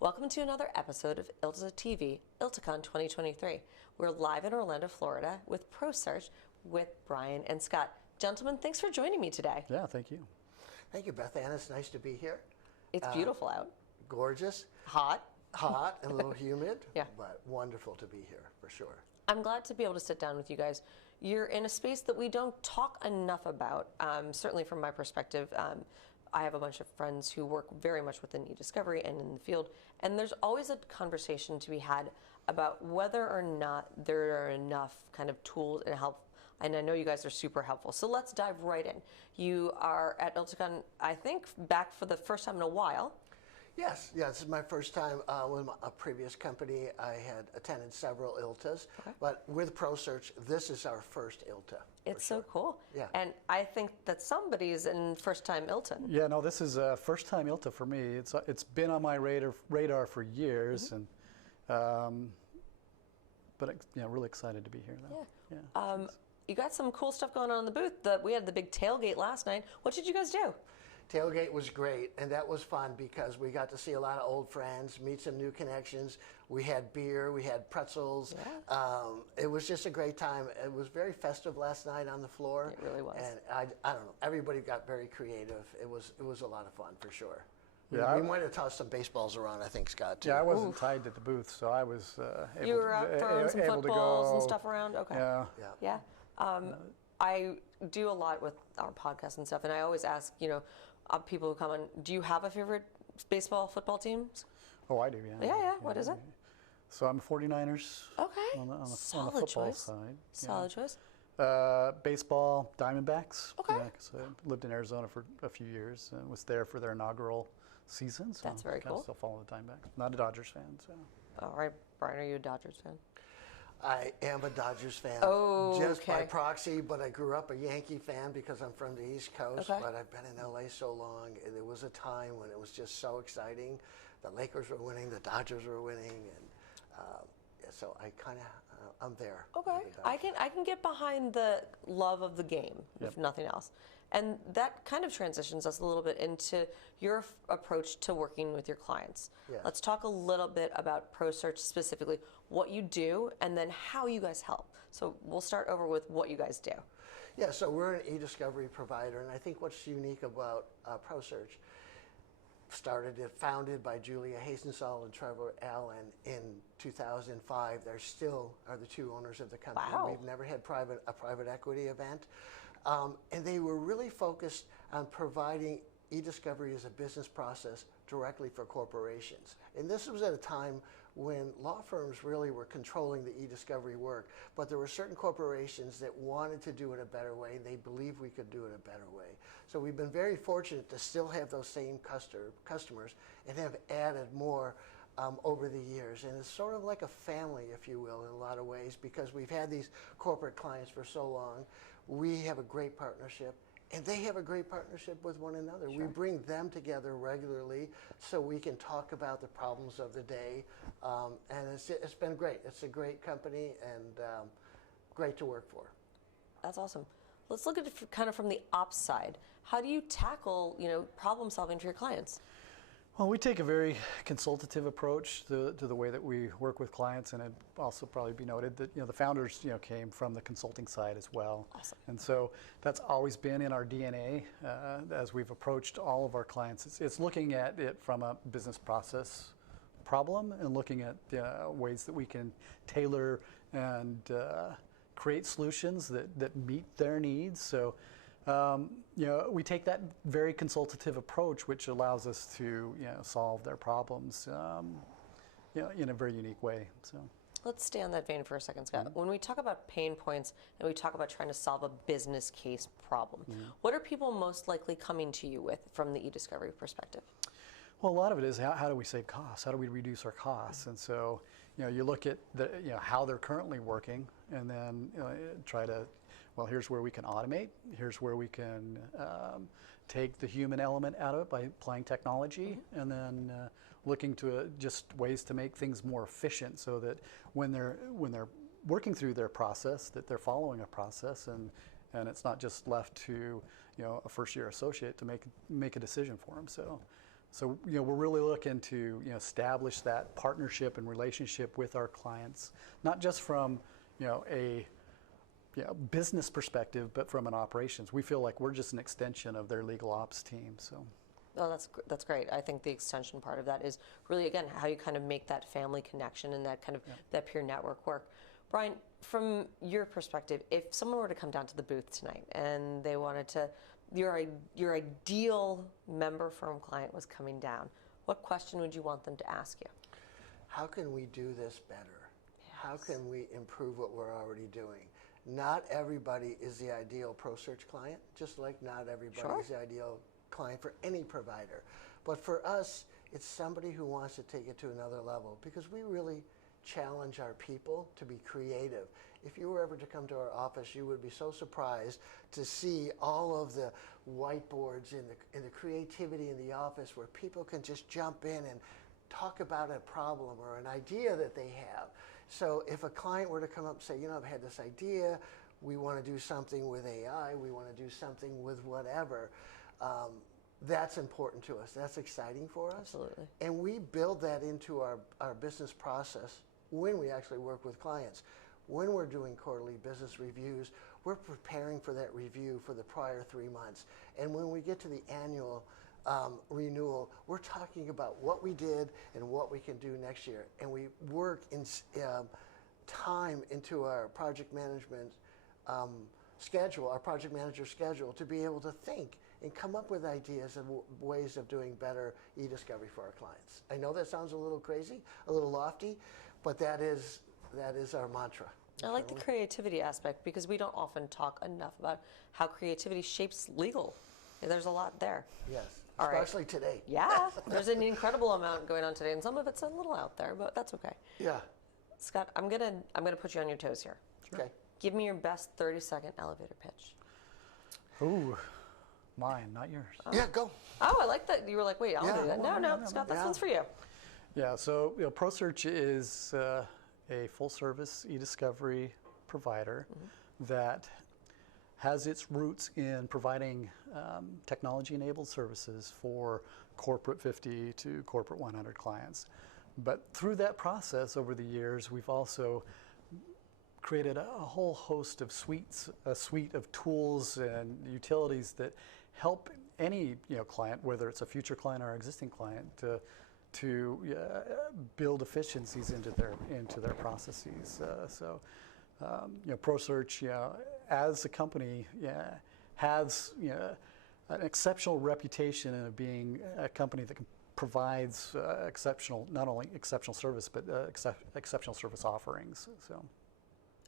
Welcome to another episode of ILTACON TV, ILTACON 2023. We're live in Orlando, Florida with ProSearch with Brian and Scott. Gentlemen, thanks for joining me today. Yeah, thank you. Thank you, Beth Ann. It's nice to be here. It's beautiful out. Gorgeous. Hot. Hot and a little humid, Yeah. but wonderful to be here, for sure. I'm glad to be able to sit down with you guys. You're in a space that we don't talk enough about, certainly from my perspective. I have a bunch of friends who work very much within e-discovery and in the field, and there's always a conversation to be had about whether or not there are enough kind of tools and help. And I know you guys are super helpful. So let's dive right in. You are at ILTACON, I think, back for the first time in a while. Yes, this is my first time with a previous company. I had attended several ILTAs, but with ProSearch, this is our first ILTA. It's so cool. Yeah. And I think that somebody's in first-time ILTA. Yeah, no, this is a first-time ILTA for me. It's been on my radar for years, and but really excited to be here. Though. Yeah. You got some cool stuff going on in the booth. We had the big tailgate last night. What did you guys do? Tailgate was great, and that was fun because we got to see a lot of old friends, meet some new connections. We had beer, we had pretzels. Yeah. It was just a great time. It was very festive last night on the floor. It really was. And I don't know, everybody got very creative. It was a lot of fun for sure. Yeah, we might have tossed some baseballs around, I think, Scott, too. Yeah, I wasn't tied to the booth, so I was You were out throwing some footballs and stuff around? Okay. Yeah. I do a lot with our podcast and stuff, and I always ask, people who come on, do you have a favorite baseball, football teams? Oh, I do, yeah. Yeah. What is it? So I'm 49ers. Okay. On the Solid football choice. side. Solid choice. Baseball, Diamondbacks. Okay. Yeah, 'cause I lived in Arizona for a few years and was there for their inaugural season. So That's very cool. I still follow the Diamondbacks. Not a Dodgers fan, so. All right, Brian, are you a Dodgers fan? I am a Dodgers fan, Oh, just by okay. proxy, but I grew up a Yankee fan because I'm from the East Coast, Okay. but I've been in LA so long, and there was a time when it was just so exciting. The Lakers were winning, the Dodgers were winning, and so I kind of, I'm there. Okay, I can get behind the love of the game, if nothing else. And that kind of transitions us a little bit into your approach to working with your clients. Yes. Let's talk a little bit about ProSearch specifically, what you do, and then how you guys help. So we'll start over with what you guys do. Yeah, so we're an e-discovery provider, and I think what's unique about ProSearch, founded by Julia Hastensall and Trevor Allen in 2005. They still are the two owners of the company. Wow. We've never had a private equity event. And they were really focused on providing e-discovery as a business process directly for corporations. And this was at a time when law firms really were controlling the e-discovery work, but there were certain corporations that wanted to do it a better way, and they believed we could do it a better way. So we've been very fortunate to still have those same customers and have added more over the years. And it's sort of like a family, if you will, in a lot of ways, because we've had these corporate clients for so long. We have a great partnership. And they have a great partnership with one another. Sure. We bring them together regularly so we can talk about the problems of the day. And it's been great. It's a great company and great to work for. That's awesome. Let's look at it kind of from the ops side. How do you tackle, problem solving for your clients? Well, we take a very consultative approach to the way that we work with clients, and it also probably be noted that the founders came from the consulting side as well. Awesome. And so that's always been in our DNA as we've approached all of our clients. It's looking at it from a business process problem and looking at ways that we can tailor and create solutions that meet their needs. So. We take that very consultative approach, which allows us to solve their problems in a very unique way. So let's stay on that vein for a second, Scott. When we talk about pain points and we talk about trying to solve a business case problem, what are people most likely coming to you with from the e-discovery perspective? Well, a lot of it is how do we save costs? How do we reduce our costs? And so, you look at how they're currently working, and then try to, well, here's where we can automate. Here's where we can take the human element out of it by applying technology, and then looking to just ways to make things more efficient, so that when they're working through their process, that they're following a process, and it's not just left to a first-year associate to make a decision for them. So we're really looking to establish that partnership and relationship with our clients, not just from a business perspective, but from an operations. We feel like we're just an extension of their legal ops team. So. Oh, that's great. I think the extension part of that is really, again, how you kind of make that family connection and that kind of that peer network work. Brian, from your perspective, if someone were to come down to the booth tonight and they wanted to, your ideal member firm client was coming down, what question would you want them to ask you? How can we do this better? Yes. How can we improve what we're already doing? Not everybody is the ideal ProSearch client, just like not everybody is the ideal client for any provider. But for us, it's somebody who wants to take it to another level, because we really challenge our people to be creative. If you were ever to come to our office, you would be so surprised to see all of the whiteboards and the creativity in the office, where people can just jump in and talk about a problem or an idea that they have. So if a client were to come up and say, I've had this idea, we want to do something with AI, we want to do something with whatever, that's important to us. That's exciting for us. Absolutely. And we build that into our business process when we actually work with clients. When we're doing quarterly business reviews, we're preparing for that review for the prior 3 months. And when we get to the annual renewal, we're talking about what we did and what we can do next year. And we work in time into our project management schedule, our project manager schedule, to be able to think and come up with ideas and ways of doing better e-discovery for our clients. I know that sounds a little crazy, a little lofty, but that is our mantra. I like the creativity aspect, because we don't often talk enough about how creativity shapes legal. There's a lot there. Yes, All especially right. today. Yeah, there's an incredible amount going on today, and some of it's a little out there, but that's okay. Yeah. Scott, I'm gonna put you on your toes here. Sure. Okay. Give me your best 30-second elevator pitch. Ooh, mine, not yours. Yeah, go. Oh, I like that. You were like, wait, I'll do that. No, Scott, this one's for you. Yeah, so ProSearch is a full-service e-discovery provider that has its roots in providing technology-enabled services for corporate 50 to corporate 100 clients. But through that process over the years, we've also created a whole host of a suite of tools and utilities that help any client, whether it's a future client or existing client, to build efficiencies into their processes. ProSearch, as a company, has an exceptional reputation of being a company that provides not only exceptional service, but exceptional service offerings. So,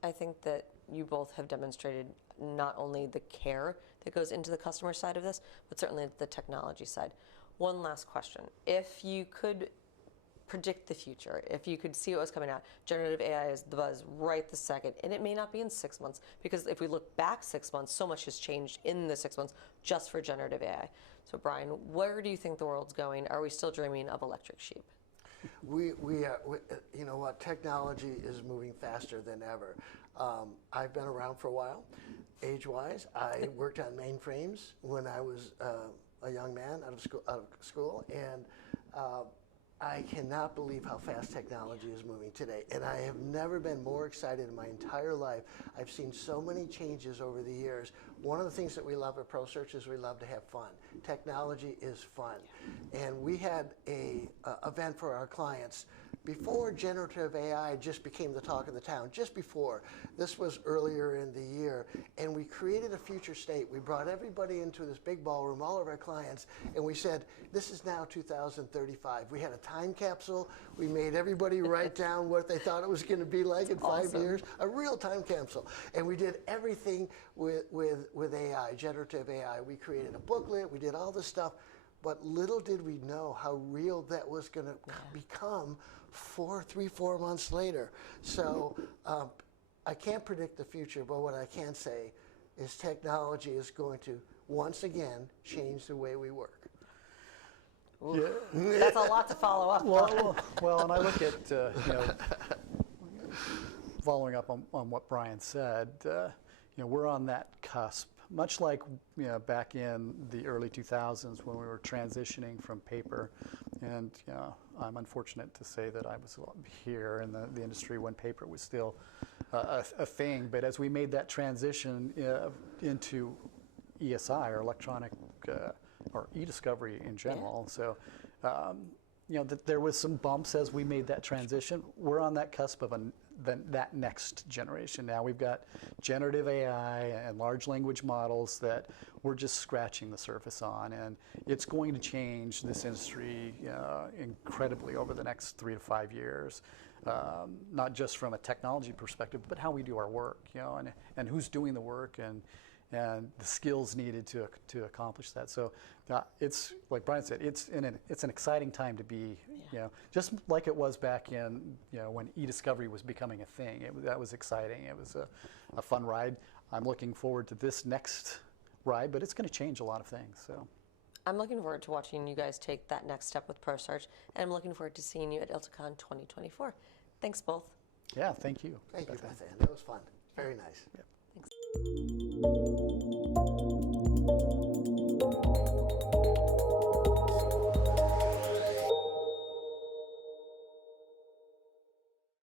I think that you both have demonstrated not only the care that goes into the customer side of this, but certainly the technology side. One last question. If you could predict the future, if you could see what was coming out, generative AI is the buzz right this second, and it may not be in 6 months, because if we look back 6 months, so much has changed in the 6 months just for generative AI. So Brian, where do you think the world's going? Are we still dreaming of electric sheep? We you know what, technology is moving faster than ever. I've been around for a while, age-wise. I worked on mainframes when I was a young man out of school, and I cannot believe how fast technology is moving today. And I have never been more excited in my entire life. I've seen so many changes over the years. One of the things that we love at ProSearch is we love to have fun. Technology is fun. And we had a event for our clients before generative AI just became the talk of the town, just before. This was earlier in the year, and we created a future state. We brought everybody into this big ballroom, all of our clients, and we said, this is now 2035. We had a time capsule. We made everybody write down what they thought it was going to be like in 5 years, a real time capsule. And we did everything with AI, generative AI. We created a booklet, we did all this stuff, but little did we know how real that was going to become 3-4 months later. So I can't predict the future, but what I can say is technology is going to once again change the way we work. yeah. That's a lot to follow up on. Well, and I look at following up on what Brian said, we're on that cusp, much like back in the early 2000s when we were transitioning from paper. And I'm unfortunate to say that I was here in the industry when paper was still a thing. But as we made that transition into ESI, or electronic or e-discovery in general, so there was some bumps as we made that transition. We're on that cusp of that next generation. Now we've got generative AI and large language models that we're just scratching the surface on, and it's going to change this industry incredibly over the next 3 to 5 years. Not just from a technology perspective, but how we do our work, and who's doing the work, and the skills needed to accomplish that. So it's like Brian said, it's an exciting time to be, just like it was back in when e-discovery was becoming a thing. That was exciting. It was a fun ride. I'm looking forward to this next ride, but it's going to change a lot of things. So I'm looking forward to watching you guys take that next step with ProSearch, and I'm looking forward to seeing you at ILTACON 2024. Thanks both. Yeah, thank you. Thank you, Beth Ann. That was fun. Very nice. Yep. Thanks.